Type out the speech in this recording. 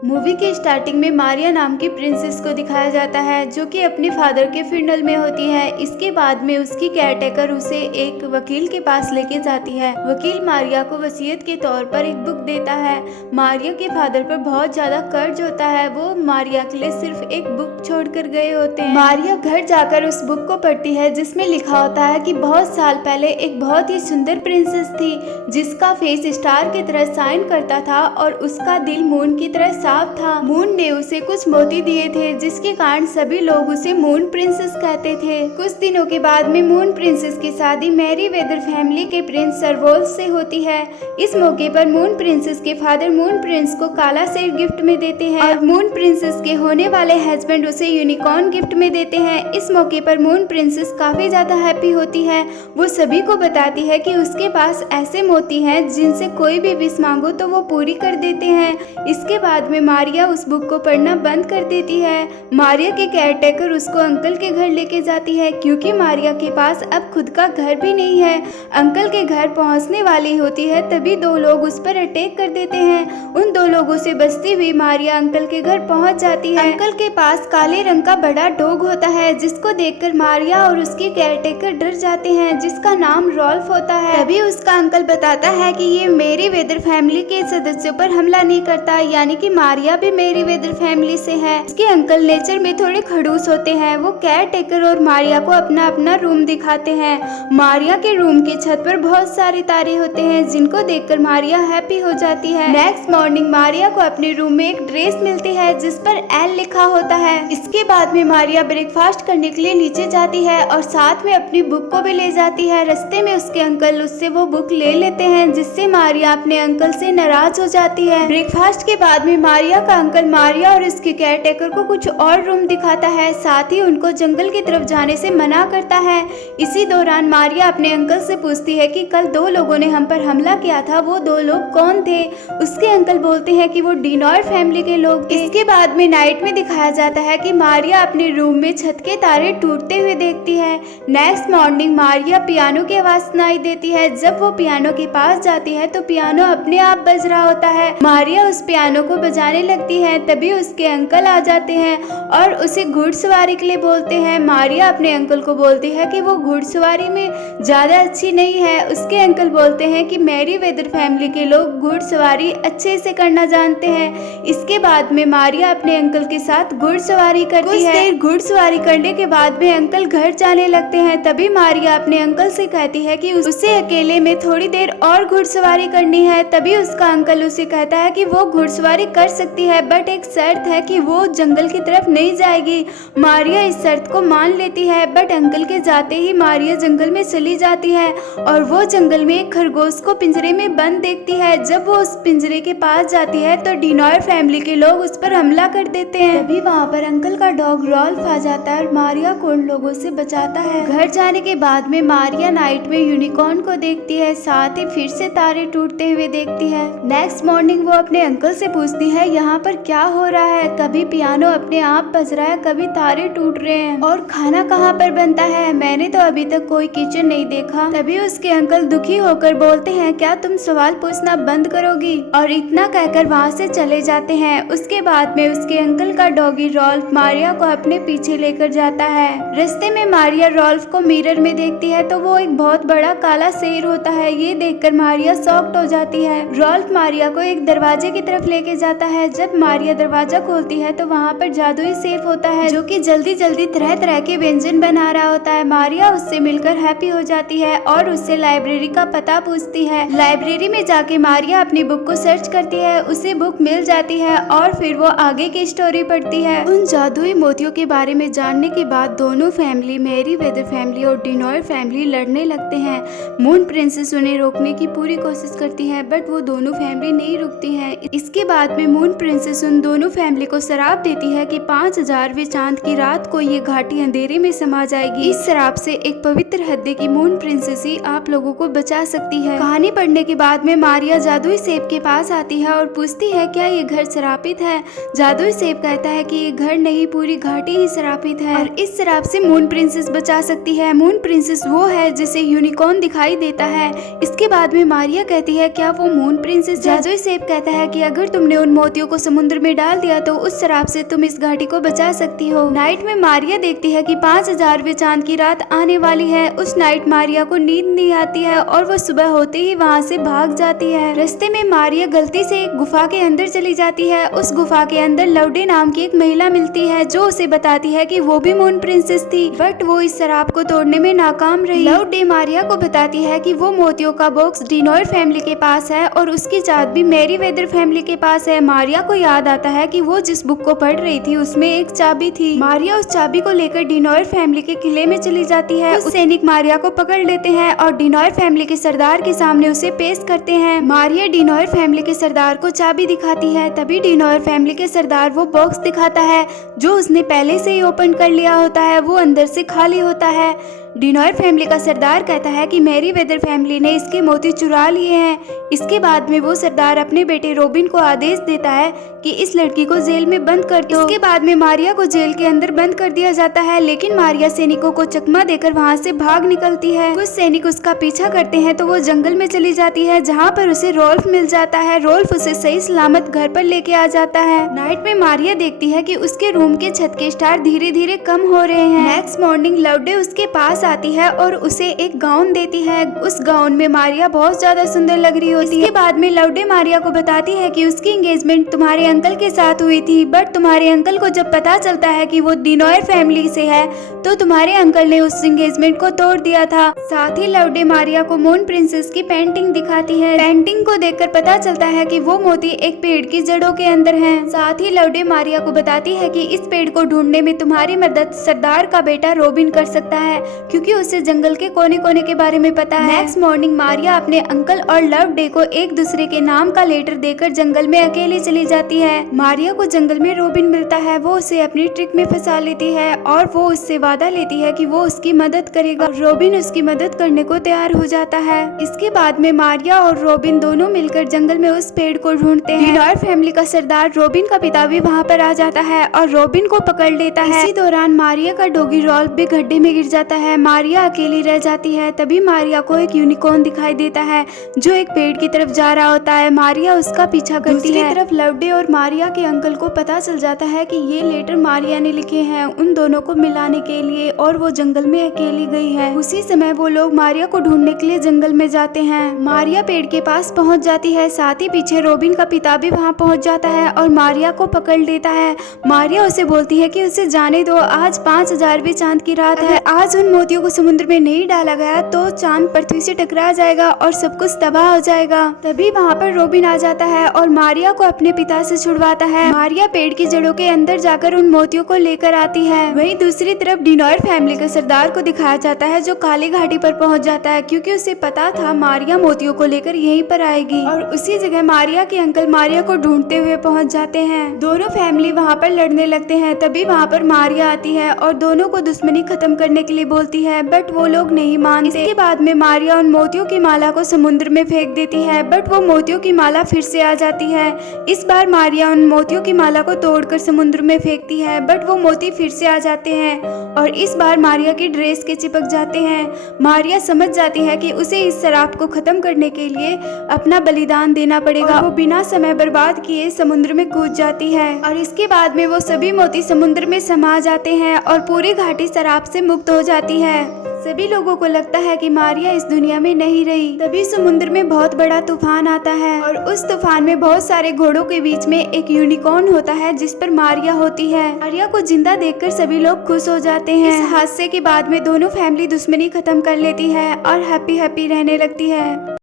Movie के starting में मारिया नाम की प्रिंसेस को दिखाया जाता है जो कि अपने फादर के फ्यूनरल में होती है। इसके बाद में उसकी केयरटेकर उसे एक वकील के पास लेके जाती है। वकील मारिया को वसीयत के तौर पर एक बुक देता है। मारिया के फादर पर बहुत ज्यादा कर्ज होता है, वो मारिया के लिए सिर्फ एक बुक छोड़ कर गए होते हैं। मारिया घर जाकर उस बुक को पढ़ती है जिसमें लिखा होता है कि बहुत साल पहले एक बहुत ही सुंदर प्रिंसेस थी जिसका फेस स्टार की तरह शाइन करता था और उसका दिल मून की तरह साफ था। मून ने उसे कुछ मोती दिए थे जिसके कारण सभी लोग उसे मून प्रिंसेस कहते थे। कुछ दिनों के बाद में मून प्रिंसेस की शादी मैरी वेदर फैमिली के प्रिंस सरवोल्फ से होती है। इस मौके पर मून प्रिंसेस के फादर मून प्रिंस को काला शेर गिफ्ट में देते हैं और मून प्रिंसेस के होने वाले हस्बैंड उसे यूनिकॉर्न गिफ्ट में देते हैं। इस मौके पर मून प्रिंसेस काफी ज्यादा हैप्पी होती है। वो सभी को बताती है कि उसके पास ऐसे मोती हैं जिनसे कोई भी विश मांगो तो वो पूरी कर देते हैं। इसके बाद में मारिया उस बुक को पढ़ना बंद कर देती है। मारिया के केयरटेकर उसको अंकल के घर लेके जाती है क्योंकि मारिया के पास अब खुद का घर भी नहीं है। अंकल के घर पहुंचने वाली होती है तभी दो लोग उस पर अटैक कर देते हैं। उन दो लोगों से बचती हुई मारिया अंकल के घर पहुंच जाती है। अंकल के पास काले रंग का बड़ा डॉग होता है जिसको देखकर मारिया और उसके केयरटेकर डर जाते हैं, जिसका नाम रॉल्फ होता है। तभी उसका अंकल बताता है कि ये मेरी वेदर फैमिली के सदस्यों पर हमला नहीं करता, यानी कि मारिया भी मेरी वेदर फैमिली से है। उसके अंकल नेचर में थोड़े खड़ूस होते हैं। वो केयरटेकर और मारिया को अपना अपना रूम दिखाते हैं। मारिया के रूम की छत पर बहुत सारे तारे होते हैं जिनको देखकर मारिया हैप्पी हो जाती है। नेक्स्ट मॉर्निंग मारिया को अपने रूम में एक ड्रेस मिलती है जिस पर एल लिखा होता है। इसके बाद में मारिया ब्रेकफास्ट करने के लिए नीचे जाती है और साथ में अपनी बुक को भी ले जाती है। रास्ते में उसके अंकल उससे वो बुक ले लेते हैं जिससे मारिया अपने अंकल से नाराज हो जाती है। ब्रेकफास्ट के बाद में मारिया का अंकल मारिया और उसके केयरटेकर को कुछ और रूम दिखाता है, साथ ही उनको जंगल की तरफ जाने से मना करता है। इसी दौरान मारिया अपने अंकल से पूछती है कि कल दो लोगों ने हम पर हमला किया था, वो दो लोग कौन थे। उसके अंकल बोलते हैं कि वो डिनॉर फैमिली के लोग थे। इसके बाद में नाइट में दिखाया जाता है कि मारिया अपने रूम में छत के तारे टूटते हुए देखती है। नेक्स्ट मॉर्निंग मारिया पियानो की आवाज सुनाई देती है। जब वो पियानो के पास जाती है तो पियानो अपने आप बज रहा होता है। मारिया उस पियानो को बजाने लगती है तभी उसके अंकल आ जाते हैं और उसे घुड़सवारी के लिए बोलते हैं। मारिया अपने अंकल को बोलती है कि वो घुड़सवारी में ज्यादा अच्छी नहीं है। उसके अंकल बोलते हैं कि मेरी वेदर फैमिली के लोग घुड़सवारी अच्छे से करना जानते हैं। इसके बाद में मारिया अपने अंकल के साथ घुड़सवारी करती है। कुछ देर घुड़सवारी करने के बाद में अंकल घर जाने लगते हैं। तभी मारिया अपने अंकल से कहती है कि उसे अकेले में थोड़ी देर और घुड़सवारी करनी है। तभी उसका अंकल उसे कहता है कि वो घुड़सवारी कर सकती है बट एक शर्त है कि वो जंगल की तरफ नहीं जाएगी। मारिया इस शर्त को मान लेती है बट अंकल के जाते ही मारिया जंगल में चली जाती है और वो जंगल में एक खरगोश को पिंजरे में बंद देखती है। जब वो उस पिंजरे के पास जाती है तो डिनॉर फैमिली के लोग उस पर हमला कर देते हैं। तभी वहाँ पर अंकल का डॉग रॉल्फ आ जाता है और मारिया को उन लोगों से बचाता है। घर जाने के बाद में मारिया नाइट में यूनिकॉर्न को देखती है, साथ ही फिर से तारे टूटते हुए देखती है। नेक्स्ट मॉर्निंग वो अपने अंकल से पूछती है यहाँ पर क्या हो रहा है, कभी पियानो अपने आप बज रहा है, कभी तारे टूट रहे हैं और खाना कहाँ पर बनता है, मैंने तो अभी तक कोई किचन नहीं देखा। तभी उसके अंकल दुखी होकर बोलते हैं क्या तुम सवाल पूछना बंद करोगी, और इतना कहकर वहाँ से चले जाते हैं। उसके बाद में उसके अंकल का डॉगी रॉल्फ मारिया को अपने पीछे लेकर जाता है। रास्ते में मारिया रॉल्फ को मिरर में देखती है तो वो एक बहुत बड़ा काला शेर होता है। ये देखकर मारिया शॉक्ड हो जाती है। रॉल्फ मारिया को एक दरवाजे की तरफ लेके जाता है। जब मारिया दरवाजा खोलती है तो वहाँ पर जादुई सेफ होता है जो कि जल्दी जल्दी तरह तरह के व्यंजन बना रहा होता है। मारिया उससे मिलकर हैप्पी हो जाती है और उससे लाइब्रेरी का पता पूछती है। लाइब्रेरी में जाके मारिया अपनी बुक को सर्च करती है, उसे बुक मिल जाती है और फिर वो आगे की स्टोरी पढ़ती है। उन जादुई मोतियों के बारे में जानने के बाद दोनों फैमिली मेरी वेदर फैमिली और डिनॉर फैमिली लड़ने लगते हैं। मून प्रिंसेस उन्हें रोकने की पूरी कोशिश करती है बट वो दोनों फैमिली नहीं रुकती है। इसके बाद में मून प्रिंसेस उन दोनों फैमिली को शराप देती है कि 5000वें चांद की रात को ये घाटी अंधेरे में समा जाएगी। इस शराप से एक पवित्र हत्या की मून प्रिंसेस ही आप लोगों को बचा सकती है। कहानी पढ़ने के बाद में मारिया जादुई सेब के पास आती है और पूछती है क्या ये घर शरापित है। जादुई सेब कहता है कि ये घर नहीं, पूरी घाटी ही शरापित है और इस शराप से मून प्रिंसेस बचा सकती है। मून प्रिंसेस वो है जिसे यूनिकॉर्न दिखाई देता है। इसके बाद में मारिया कहती है क्या वो मून प्रिंसेस। जादुई सेब कहता है कि अगर तुमने उन मोतियों को समुद्र में डाल दिया तो उस शराब से तुम इस घाटी को बचा सकती हो। नाइट में मारिया देखती है कि 5000वें चांद की रात आने वाली है। उस नाइट मारिया को नींद नहीं आती है और वो सुबह होते ही वहाँ से भाग जाती है। रास्ते में मारिया गलती से एक गुफा के अंदर चली जाती है। उस गुफा के अंदर लवडे नाम की एक महिला मिलती है जो उसे बताती है कि वो भी मून प्रिंसेस थी, बट वो इस शराब को तोड़ने में नाकाम रही। लवडे मारिया को बताती है कि वो मोतियों का बॉक्स डिनॉयर फैमिली के पास है और उसकी चाबी भी मेरीवेदर फैमिली के पास है। मारिया को याद आता है कि वो जिस बुक को पढ़ रही थी उसमें एक चाबी थी। मारिया उस चाबी को लेकर डिनॉयर फैमिली के किले में चली जाती है। उस सैनिक मारिया को पकड़ लेते हैं और डिनॉयर फैमिली के सरदार के सामने उसे पेश करते हैं। मारिया डिनॉयर फैमिली के सरदार को चाबी दिखाती है। तभी डिनॉयर फैमिली के सरदार वो बॉक्स दिखाता है जो उसने पहले से ही ओपन कर लिया होता है। वो अंदर से खाली होता है। डिनॉयर फैमिली का सरदार कहता है कि मेरीवेदर फैमिली ने इसके मोती चुरा लिए हैं। इसके बाद में वो सरदार अपने बेटे रॉबिन को आदेश देता है कि इस लड़की को जेल में बंद कर दो। इसके बाद में मारिया को जेल के अंदर बंद कर दिया जाता है, लेकिन मारिया सैनिकों को चकमा देकर वहाँ से भाग निकलती है। कुछ सैनिक उसका पीछा करते हैं तो वो जंगल में चली जाती है जहाँ पर उसे रोल्फ मिल जाता है। रोल्फ उसे सही सलामत घर पर लेके आ जाता है। नाइट में मारिया देखती है कि उसके रूम के छत के स्टार धीरे धीरे कम हो रहे हैं। नेक्स्ट मॉर्निंग लवडे उसके पास आती है और उसे एक गाउन देती है। उस गाउन में मारिया बहुत ज्यादा सुंदर लग रही होती है। इसके बाद में लवडे मारिया को बताती है कि उसकी एंगेजमेंट तुम्हारे अंकल के साथ हुई थी, बट तुम्हारे अंकल को जब पता चलता है कि वो डिनॉयर फैमिली से है तो तुम्हारे अंकल ने उस एंगेजमेंट को तोड़ दिया था। साथ ही लवडे मारिया को मून प्रिंसेस की पेंटिंग दिखाती है। पेंटिंग को देखकर पता चलता है कि वो मोती एक पेड़ की जड़ों के अंदर हैं। साथ ही लवडे मारिया को बताती है कि इस पेड़ को ढूंढने में तुम्हारी मदद सरदार का बेटा रॉबिन कर सकता है, क्योंकि उसे जंगल के कोने कोने के बारे में पता है। नेक्स्ट मॉर्निंग मारिया अपने अंकल और लवडे को एक दूसरे के नाम का लेटर देकर जंगल में अकेले चली जाती है। मारिया को जंगल में रॉबिन मिलता है। वो उसे अपनी ट्रिक में फंसा लेती है और वो उससे वादा लेती है कि वो उसकी मदद करेगा। रॉबिन उसकी मदद करने को तैयार हो जाता है। इसके बाद में मारिया और रॉबिन दोनों मिलकर जंगल में उस पेड़ को ढूंढते हैं। डिनॉयर फैमिली का सरदार रॉबिन का पिता भी वहाँ पर आ जाता है और रॉबिन को पकड़ लेता है। इसी दौरान मारिया का डॉगी रॉल्फ भी गड्ढे में गिर जाता है। मारिया अकेली रह जाती है। तभी मारिया को एक यूनिकॉर्न दिखाई देता है जो एक पेड़ की तरफ जा रहा होता है। मारिया उसका पीछा करती है। दूसरी तरफ लवडे और मारिया के अंकल को पता चल जाता है कि ये लेटर मारिया ने लिखे हैं उन दोनों को मिलाने के लिए और वो जंगल में अकेली गई है। उसी समय वो लोग मारिया को ढूंढने के लिए जंगल में जाते हैं। मारिया पेड़ के पास पहुंच जाती है। साथ ही पीछे रॉबिन का पिता भी वहाँ पहुंच जाता है और मारिया को पकड़ लेता है। मारिया उसे बोलती है कि उसे जाने दो, आज 5000वें चांद की रात है। आज उन मोतियों को समुद्र में नहीं डाला गया तो चांद पृथ्वी से टकरा जाएगा और सब कुछ तबाह हो जाएगा। तभी वहाँ पर रॉबिन आ जाता है और मारिया को अपने पिता से छुड़वाता है। मारिया पेड़ की जड़ों के अंदर जाकर उन मोतियों को लेकर आती है। वहीं दूसरी तरफ डिनॉयर फैमिली के सरदार को दिखाया जाता है जो काली घाटी पर पहुंच जाता है, क्योंकि उसे पता था मारिया मोतियों को लेकर यहीं पर आएगी। और उसी जगह मारिया के अंकल मारिया को ढूंढते हुए पहुंच जाते हैं। दोनों फैमिली वहाँ पर लड़ने लगते हैं। तभी वहाँ पर मारिया आती है और दोनों को दुश्मनी खत्म करने के लिए बोलती है, बट वो लोग नहीं मानते। इसके बाद में मारिया उन मोतियों की माला को समुद्र में फेंक देती है, बट वो मोतियों की माला फिर से आ जाती है। इस बार मारिया उन मोतियों की माला को तोड़कर समुद्र में फेंकती है, बट वो मोती फिर से आ जाते हैं और इस बार मारिया की ड्रेस के चिपक जाते हैं। मारिया समझ जाती है कि उसे इस शराब को खत्म करने के लिए अपना बलिदान देना पड़ेगा। और वो बिना समय बर्बाद किए समुद्र में कूद जाती है और इसके बाद में वो सभी मोती समुद्र में समा जाते हैं और पूरी घाटी शराब से मुक्त हो जाती है। सभी लोगों को लगता है कि मारिया इस दुनिया में नहीं रही। तभी समुद्र में बहुत बड़ा तूफान आता है और उस तूफान में बहुत सारे घोड़ों के बीच में एक यूनिकॉर्न होता है जिस पर मारिया होती है। मारिया को जिंदा देखकर सभी लोग खुश हो जाते हैं। इस हादसे के बाद में दोनों फैमिली दुश्मनी खत्म कर लेती है और हैप्पी रहने लगती है।